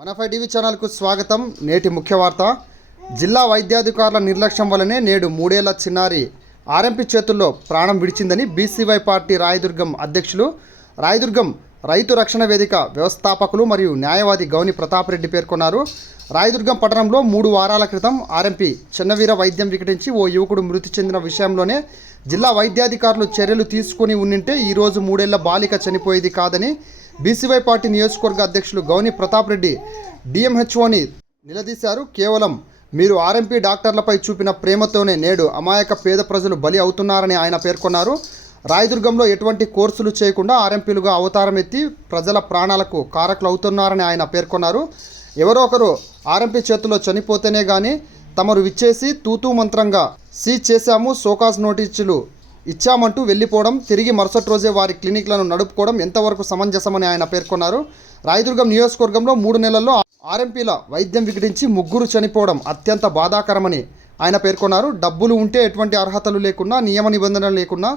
మనఫై TV ఛానల్కు స్వాగతం. నేటి ముఖ్య వార్త. జిల్లా వైద్యాధికారుల నిర్లక్ష్యం వల్లనే నేడు మూడేళ్ళ చిన్నారి ఆర్ఎంపీ చేతుల్లో ప్రాణం విడిచిందని బీసీవై పార్టీ రాయదుర్గం అధ్యక్షులు రాయదుర్గం రైతు రక్షణ వేదిక వ్యవస్థాపకులు మరియు న్యాయవాది గౌని ప్రతాప్ రెడ్డి పేర్కొన్నారు. రాయదుర్గం పట్టణంలో మూడు వారాల క్రితం ఆర్ఎంపీ చిన్నవీర వైద్యం వికటించి ఓ యువకుడు మృతి చెందిన విషయంలోనే జిల్లా వైద్యాధికారులు చర్యలు తీసుకుని ఉండింటే ఈరోజు మూడేళ్ళ బాలిక చనిపోయేది కాదని బీసీవై పార్టీ నియోజకవర్గ అధ్యక్షులు గౌని ప్రతాప్ రెడ్డి డిఎంహెచ్ఓని నిలదీశారు. కేవలం మీరు ఆర్ఎంపీ డాక్టర్లపై చూపిన ప్రేమతోనే నేడు అమాయక పేద ప్రజలు బలి అవుతున్నారని ఆయన పేర్కొన్నారు. రాయదుర్గంలో ఎటువంటి కోర్సులు చేయకుండా ఆర్ఎంపీలుగా అవతారం ఎత్తి ప్రజల ప్రాణాలకు కారకులు అవుతున్నారని ఆయన పేర్కొన్నారు. ఎవరో ఒకరు ఆర్ఎంపీ చేతిలో చనిపోతేనే కానీ తమరు విచ్చేసి తూతూ మంత్రంగా సీజ్ చేశాము సోకాస్ నోటీసులు ఇచ్చామంటూ వెళ్ళిపోవడం తిరిగి మరుసటి రోజే వారి క్లినిక్లను నడుపుకోవడం ఎంతవరకు సమంజసమని ఆయన పేర్కొన్నారు. రాయదుర్గం నియోజకవర్గంలో మూడు నెలల్లో ఆర్ఎంపీల వైద్యం వికటించి ముగ్గురు చనిపోవడం అత్యంత బాధాకరమని ఆయన పేర్కొన్నారు. డబ్బులు ఉంటే ఎటువంటి అర్హతలు లేకున్నా నియమ నిబంధనలు లేకున్నా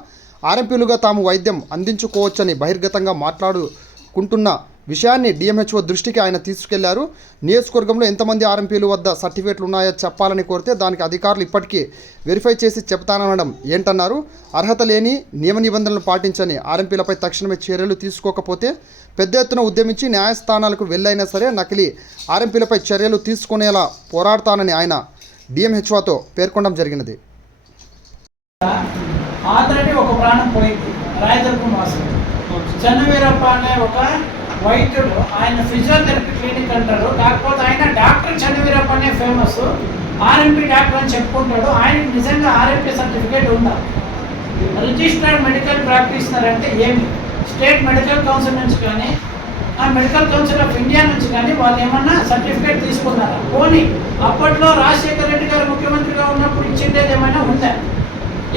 ఆర్ఎంపీలుగా తాము వైద్యం అందించుకోవచ్చని బహిర్గతంగా మాట్లాడుకుంటున్న విషయాన్ని డిఎంహెచ్ఓ దృష్టికి ఆయన తీసుకెళ్ళారు. నియోజకవర్గంలో ఎంతమంది ఆర్ఎంపీలు వద్ద సర్టిఫికేట్లు ఉన్నాయో చెప్పాలని కోరితే దానికి అధికారులు ఇప్పటికీ వెరిఫై చేసి చెప్తానడం ఏంటన్నారు. అర్హత లేని నియమ నిబంధనలు పాటించని ఆర్ఎంపీలపై తక్షణమే చర్యలు తీసుకోకపోతే పెద్ద ఎత్తున ఉద్యమించి న్యాయస్థానాలకు వెళ్ళైనా సరే నకిలీ ఆర్ఎంపీలపై చర్యలు తీసుకునేలా పోరాడతానని ఆయన డిఎంహెచ్ఓతో పేర్కొనడం జరిగినది. ఆల్రెడీ ఒక ప్రాణం పోయింది. రాయదుర్గం చెన్నవీరప్ప అనే ఒక వైద్యుడు ఆయన ఫిజియోథెరపీ క్లినిక్ అంటారు. కాకపోతే ఆయన డాక్టర్ చెన్నవీరప్ప అనే ఫేమస్ ఆర్ఎంపీ డాక్టర్ అని చెప్పుకుంటాడు. ఆయన నిజంగా ఆర్ఎంపీ సర్టిఫికేట్ ఉందా? రిజిస్టర్డ్ మెడికల్ ప్రాక్టీషనర్ అంటే ఏమి? స్టేట్ మెడికల్ కౌన్సిల్ నుంచి కానీ ఆ మెడికల్ కౌన్సిల్ ఆఫ్ ఇండియా నుంచి కానీ వాళ్ళు ఏమన్నా సర్టిఫికేట్ తీసుకున్నారా? పోనీ అప్పట్లో రాజశేఖర రెడ్డి గారు ముఖ్యమంత్రిగా ఉన్నప్పుడు ఇచ్చిందేది ఏమైనా ఉందా?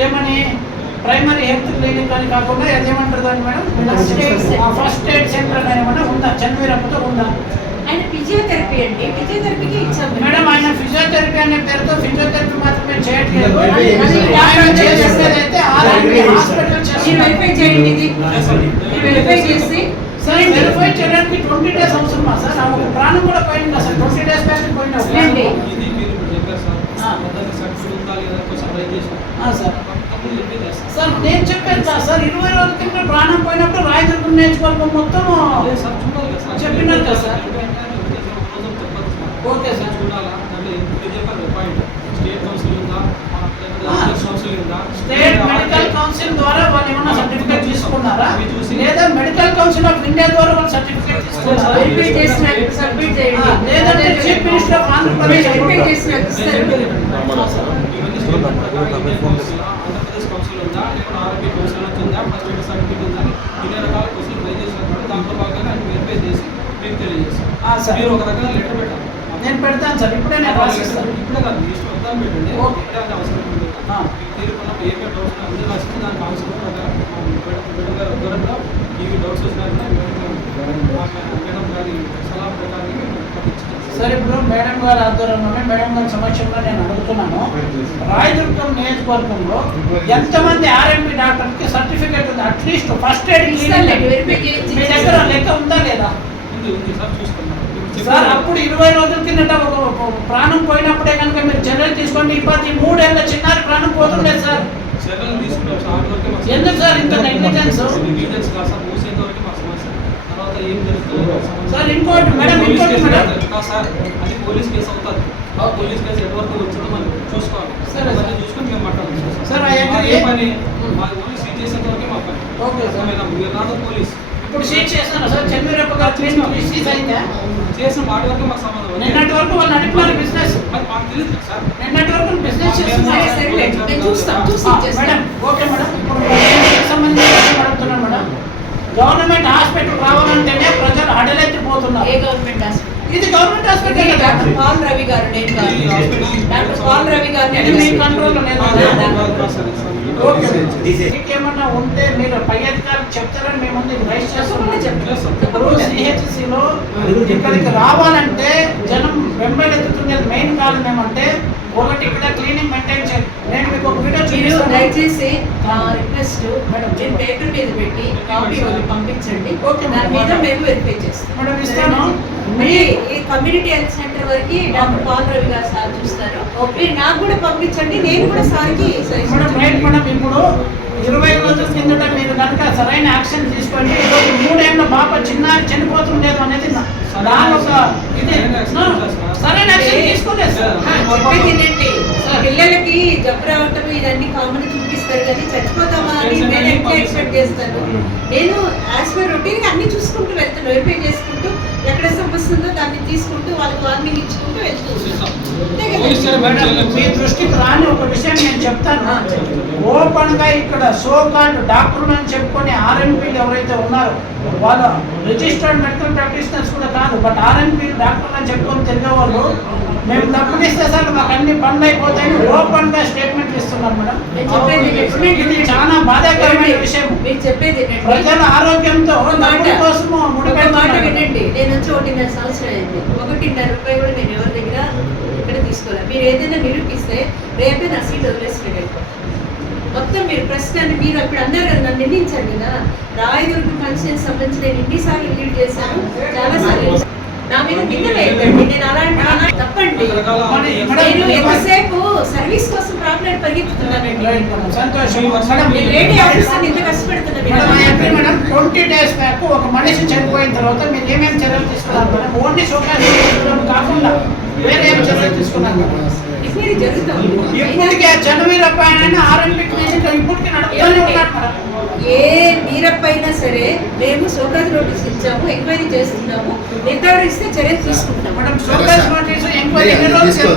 ఏమని? ప్రైమరీ హెల్త్ క్లినిక్ అని కాకుండా అదేమంటారు దాన్ని మేడం? ఫస్ట్ ఎయిడ్ సెంటర్ అని ఏమైనా ఉందా? చంద్రవీరప్పతో ఉందా? ఆయన ఫిజియోథెరపీ అండి. ఫిజియోథెరపీకి ఇచ్చాం మేము. మేడం ఆయన ఫిజియోథెరపీ అనే పేరుతో ఫిజియోథెరపీ మాత్రమే చేయట్లేదు. అది- అది ఆయన చేసేదైతే ఆర్ఎంపీ హాస్పిటల్ వెరిఫై చేయండి ఇది. వెరిఫై చేసి. సార్ వెరిఫై చేయడానికి ట్వంటీ డేస్ అవసరమా సార్. ఆ ఒక ప్రాణం కూడా పోయింది సార్? ట్వంటీ డేస్ బ్యాక్ చెప్పారు సార్. సార్ నేను చెప్పాను సార్ సార్ ఇరవై రోజుల కింద ప్రాణం పోయినప్పుడు రాయదుర్గం నేర్చుకోవడం మొత్తం లేదు సార్ చెప్పినారు కదా ఓకే సార్. సార్ చూడాలా దాంట్లో ఇంటికి చెప్పారు పాయింట్ స్టేట్ కౌన్సిల్ ఉందా ఆ. కౌన్సిల్ ఉందా స్టేట్ మెడికల్ కౌన్సిల్ ద్వారా వాళ్ళు ఏమైనా సర్టిఫికేట్ తీసుకున్నారా అవి చూసి- లేదా మెడికల్ కౌన్సిల్ ఆఫ్ ఇండియా ద్వారా వాళ్ళు సర్టిఫికేట్ తీసుకున్నారా. లేదంటే చీఫ్ మినిస్టర్ ఆఫ్ ఆంధ్రప్రదేశ్. మీరు ఒక రకంగా లెటర్ పెట్టాలి నేను పెడతాను సార్. ఇప్పుడే నేను రాసిస్తాను ఇప్పుడే కాదు మీ ఇష్టం పెట్టండి అవసరం తీరుకున్నప్పుడు ఏమే డౌట్స్ అన్ని రాసింది దానికి అవసరం ప్రకారం సార్ ఇప్పుడు మేడం గారి ఆధ్వర్యంలోనే మేడం గారి సమక్షంలో నేను అడుగుతున్నాను. రాయదుర్గం నియోజకవర్గంలో ఎంతమంది ఆర్ఎంపీ డాక్టర్కి సర్టిఫికేట్ ఉంది? అట్లీస్ట్ ఫస్ట్ ఎయిడ్ ఇస్తానులేండి, వెరిఫై చేయించి మీ దగ్గర లెక్క ఉందా లేదా? సార్. అప్పుడు ఇరవై రోజుల కిందట ఒక ప్రాణం పోయినప్పుడే కనుక మీరు చర్యలు తీసుకోండి. ఇప్పటి మూడేళ్ళ చిన్నారి ప్రాణం పోతుండేది సార్. చర్యలు తీసుకుంటాం సార్ ఆ వరకే మాకు ఎందుకు సార్ ఇంత negligence? నెగ్లిజెన్స్ కాదు సార్? మూసేంత వరకే మా సమస్య. తర్వాత ఏం జరుగుతుందో. సార్ ఇంకోటి మేడం పోలీస్ ఇంకోటి మేడం. సార్ అది పోలీస్ కేసు అవుతుంది. ఆ పోలీస్ కేసు ఎటువరకు వచ్చిందో మనం చూసుకోవాలి. సరే, సార్. చూసుకొని మేము మాట్లాడుతున్నాం సార్. ఏ పని? మాది ఓన్లీ సీట్ చేసేంత వరకే మా పని. Okay sir. మేడం మీరు నాట్ పోలీస్. ఇప్పుడు సీట్ చేస్తాను సార్. చంద్రబాబు గారు సీజ్ అయిందా చేసిన వాటి వరకు మాకు సంబంధం నిన్నటి వరకు వాళ్ళు నడిపారు బిజినెస్ మరి మాకు తెలియదు సార్. నిన్నటి వరకు బిజినెస్ చేస్తున్నారు. Madam okay madam. ఇప్పుడు సంబంధించి అడుగుతున్నాను మేడం. గవర్నమెంట్ హాస్పిటల్ రావాలంటేనే ప్రజలు హడలెత్తిపోతున్నారు ఏ గవర్నమెంట్ హాస్పిటల్? ఇది government hospital doctor Paul Ravi గారు డాక్టర్ పాల్ రవి గారు ఇది మీ మీకేమన్నా ఉంటే మీరు పై అధికారులు చెప్తారని మేము ముందు రైస్ తప్పకుండా చేస్తున్నాం చెప్తాం. ఇప్పుడు సిహెచ్సిలో ఇక్కడికి రావాలంటే జనం వెంబడెత్తుతున్నది మెయిన్ కారణం ఏమంటే ఒకటి ఇక్కడ క్లీనింగ్ మెయింటైన్ చేయాలి నేను మీకు ఒక వీడియో మీరు చూపిస్తాను. దయచేసి రిక్వెస్ట్ మేడం నేను పేపర్ మీద పెట్టి కాపీ ఒకటి పంపించండి. ఓకే, దాని మీద. మేము వెరిఫై చేస్తాం. మేడం ఇస్తాను. అంటే ఈ కమ్యూనిటీ హెల్త్ సెంటర్ వరకు డాక్టర్ పాల్ రవి గారు సార్ చూస్తారు. నాకు కూడా పంపించండి నేను కూడా సార్కి మేడం రైట్ మేడం ఇప్పుడు ఇరవై రోజుల కిందట మీరు కనుక సరైన యాక్షన్ తీసుకోండి. ఈరోజు మూడేళ్ళ పాప చిన్నారి చనిపోతుండేది అనేది దాని ఒక ఇది. సరైన యాక్షన్ తీసుకోలేదు. సార్ పిల్లలకి జబ్బు రావటం ఇదన్నీ కామన్ చూపిస్తారు కానీ చచ్చిపోతామా అని నేను ఎక్స్పెక్ట్ చేస్తాను. నేను యాజ్ పర్ రొటీన్ అన్ని చూసుకుంటూ వెళ్తాను వెరిఫై చేసుకుంటూ. తీసుకుంటూ వాళ్ళకి వార్నింగ్ ఇచ్చుకుంటూ వెళ్తూ? మేడం మీ దృష్టికి రాని ఒక విషయం నేను చెప్తాను. ఓపెన్గా ఇక్కడ సో కాల్డ్ డాక్టర్లు అని చెప్పుకొని ఆర్ఎంపీలు ఎవరైతే ఉన్నారో వాళ్ళు రిజిస్టర్డ్ మెడికల్ ప్రాక్టీషనర్స్ కూడా కాదు బట్ ఆర్ఎంపీ డాక్టర్లు అని చెప్పుకొని తిరిగే వాళ్ళు మేము ఇస్తే సార్ మాకు అన్ని బంద్ అయిపోతాయని ఓపెన్గా స్టేట్మెంట్ ఇస్తున్నారు మేడం. ఇది చాలా బాధాకరమైన విషయం. మీరు చెప్పేది ప్రజల ఆరోగ్యంతో డబ్బుల కోసము ఒక మాట. వినండి. నేను వచ్చి ఒకటిన్నర సంవత్సరం అయింది ఒకటిన్నర రూపాయలు కూడా నేను ఎవరి దగ్గర ఇక్కడ తీసుకోలేదు మీరు ఏదైనా నిరూపిస్తే రేపే నా సీట్ వదిలేసి మొత్తం మీరు ప్రశ్నని మీరు అప్పుడు అన్నారు కదా నన్ను నిందించారు కదా. రాయదుర్గ కాన్స్టిట్యూన్స్ సంబంధించి నేను ఎన్నిసార్లు లీడ్ చేశాను చాలా సార్లు. నా మీద నిందలు వేయకండి. నేను అలాంటి అలా తప్పండి. నేను ఎంతసేపు సర్వీస్ కోసం ప్రాబ్లం పరిగెత్తుతున్నానండి. నేను లేడీ ఆఫీసర్ ఇంత ట్వంటీ డేస్ బ్యాక్ ఒక మనిషి చనిపోయిన తర్వాత మీరు ఏమేమి చర్యలు తీసుకున్నారు? మేడం ఓన్లీ సోకాలు కాకుండా వేరే చర్యలు తీసుకున్నారు? ఇప్పటికీ ఆర్ఎంపీ ఇప్పటికీ నడుపుతూనే ఉన్నాడు మేడం ఏ మీరప్ అయినా సరే మేము సోకాజ్ నోటీస్ ఇచ్చాము ఎంక్వైరీ చేస్తున్నాము నిర్ధారిస్తే చర్య తీసుకుంటాము మేడం సోకాస్ నోటీసు ఎంక్వైరీ ఎన్ని రోజులు?